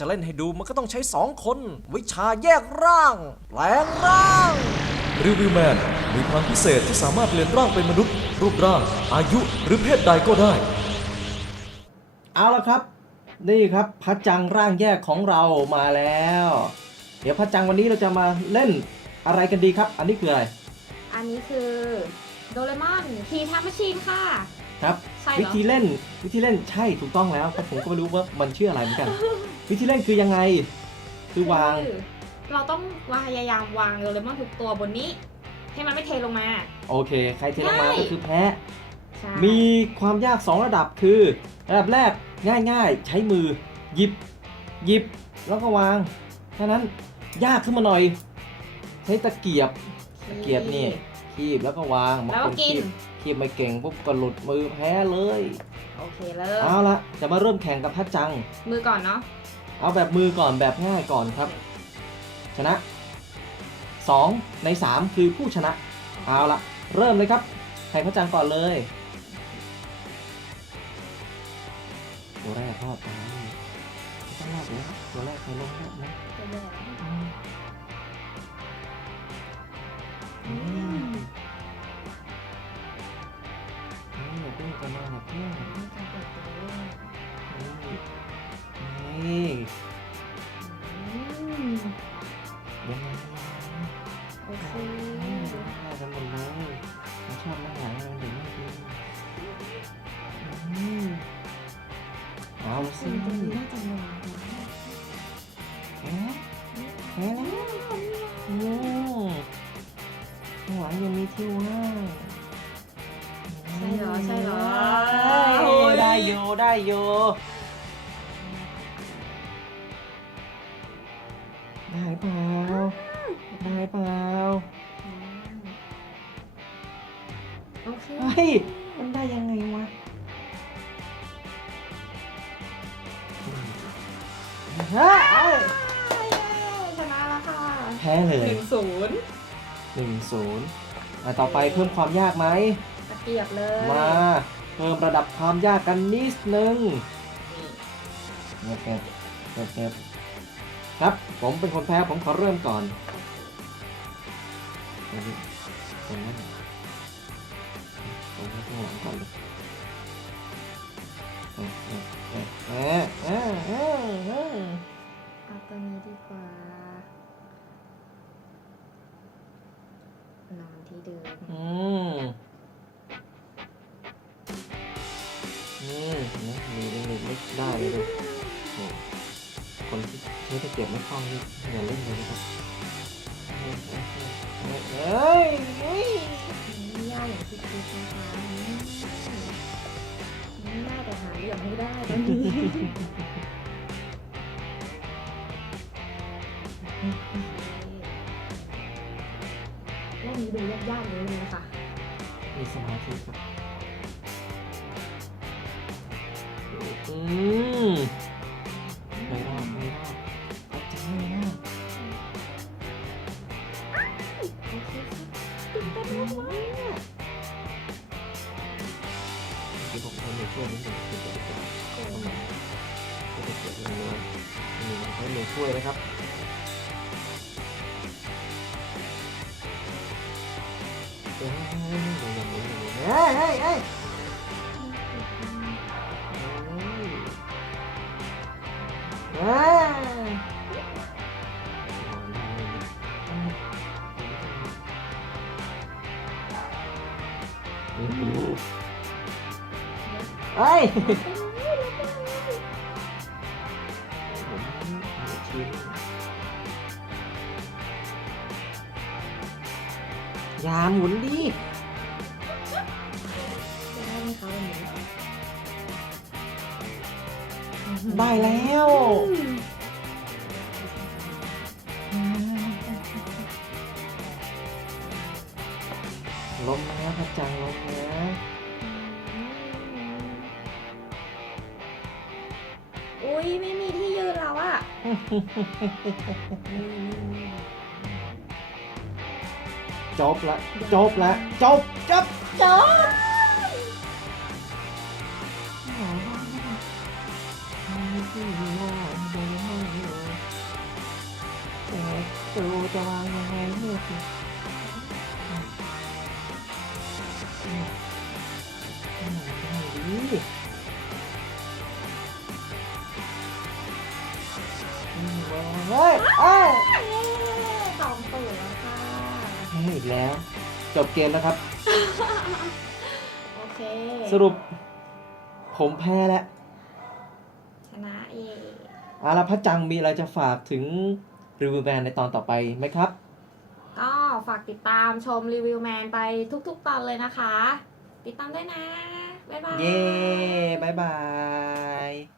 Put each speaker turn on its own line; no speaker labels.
จะเล่นให้ดูมันก็ต้องใช้สองคน วิชาแยกร่างแปลงร่าง
รีวิวแมนมีพลังพิเศษที่สามารถเปลี่ยนร่างเป็นมนุษย์ รูปร่าง อายุหรือเพศใดก็ได้
เอาละครับ นี่ครับพระจังร่างแยกของเรามาแล้ว เดี๋ยวพระจังวันนี้เราจะมาเล่นอะไรกันดีครับ อันนี้คืออะไร
อันนี้คือโดเรมอนทีทัมมชีนค่ะ
ครับ
ใช่เหรอ
วิธีเล่นวิธีเล่นใช่ถูกต้องแล้วแต่ผมก็ไม่รู้ว่ามันชื่ออะไรเหมือนกัน วิธีเล่นคือยังไง คือวาง
คือเราต้องพยายามวางโดเรมอนทุกตัวบนนี้ ให้มันไม่เทลงมา
โอเค ใครเทลงมา
ง่าย
ก็คือแพ้
ใช่
มีความยาก 2 ระดับคือ ระดับแรกง่ายๆ ใช้มือ หยิบ หยิบแล้วก็วางแค่นั้นยากขึ้นมาหน่อย ใช้ตะเกียบ ตะเกียบนี่ คีบแล้วก็วางบาง
แล้ว
ค
ก็
น
กิ
คี
น
บคีบไม่เก่งปุ๊บก็หลุดมือแพ้เลย
โอเคเริ่ม
เอาละจะมาเริ่มแข่งกับพัดจัง
มือก่อนเนาะ
เอาแบบมือก่อนแบบง่ายก่อนครับ ชนะ 2 ใน 3 คือผู้ชนะ เอาละเริ่มเลยครับแข่งพัดจังก่อนเลยตัวแรกรอดไปไม่ต้องรอดเลยตัวแรกใครลงรอดนะ
ยั
งไง
โอเค
ได้กันหมดเลยเราชอบนั่งหลังเราเด็กไม่ดีอืมเอาสิ
สิ่งนี้น่าจะลงนะ
แพ้แพ้แล้วอืมข้างหลังยังมีที่ว่าง
ใช่เหรอใช่เหรอ
ได้เปล่าได้เปล่า
อืมโอเค
เฮ้ยมันได้ยังไงวะเฮ้ย
ชนะแล้วค่ะ
แพ้เล
ห
ย
นึ่งศูนย์
หนึ่งศูนย์อะต่อไปเพิ่มความยากไหม
ตะเกียบเลย
มาเพิ่มระดับความยากกันนิดนึง
นี่
เงียบเงียบเงียบ ครับ ผมเป็นคนแพ้ผมขอเริ่มก่อนตรงนี้ตรงนั้นตรงนี้ข้างหลังก่อนเลยเอ๊ะเอ๊ะเอ๊ะเอ๊ะเอ๊ะเอ๊ะ
เอาตัวนี้ดีกว่านอนที่เดิม
อืมนี่นะมีเล็กๆได้เลยดูโอ้ คนที่ใช้ตะเกียบไม่คล่องนี่อย่าเล่นเลยนะครับเฮ้ยเฮ้ยเฮ้ยเฮ้ย
ไม่ยากอย่างที่คิดนะคะไม่ยากแต่หาเหลี่ยมให้ได้ตอนนี้รอบนี้ดูยากๆเลยนะคะ
มีสมาธิครับ ช่วงนี้ผมคือจะจะเข้ามาจะจะเกิดเรื่องนี้มีใช้มือช่วยนะครับเฮ้ยเฮ้ยเฮ้ยเฮ้ยเฮ้ย เฮ้ยอย่าหมุนดิ
จะได้ไหมคะวันนี้
ได้แล้วลมนะพระจังลมนะ
อุ้ยไม่มีที่ยืนแล้วอะ
จบละจบละจบจบจบจะรู้จะวางยังไงเนี่ยสิอืมอืมอืมดีอืม เฮ้ยเอ้ย
เย้สองตัวแล้วค่ะ
แพ้อีกแล้ว จบเกมแล้วครับ
โอเค
สรุป ผมแพ้แล้ว
ชนะเย่
อาราพัจังมีอะไรจะฝากถึงรีวิวแมนในตอนต่อไปไหมครับ
ก็ฝากติดตามชมรีวิวแมนไปทุกๆตอนเลยนะคะ ติดตามด้วยนะ บ๊ายบาย
เย้บ๊ายบาย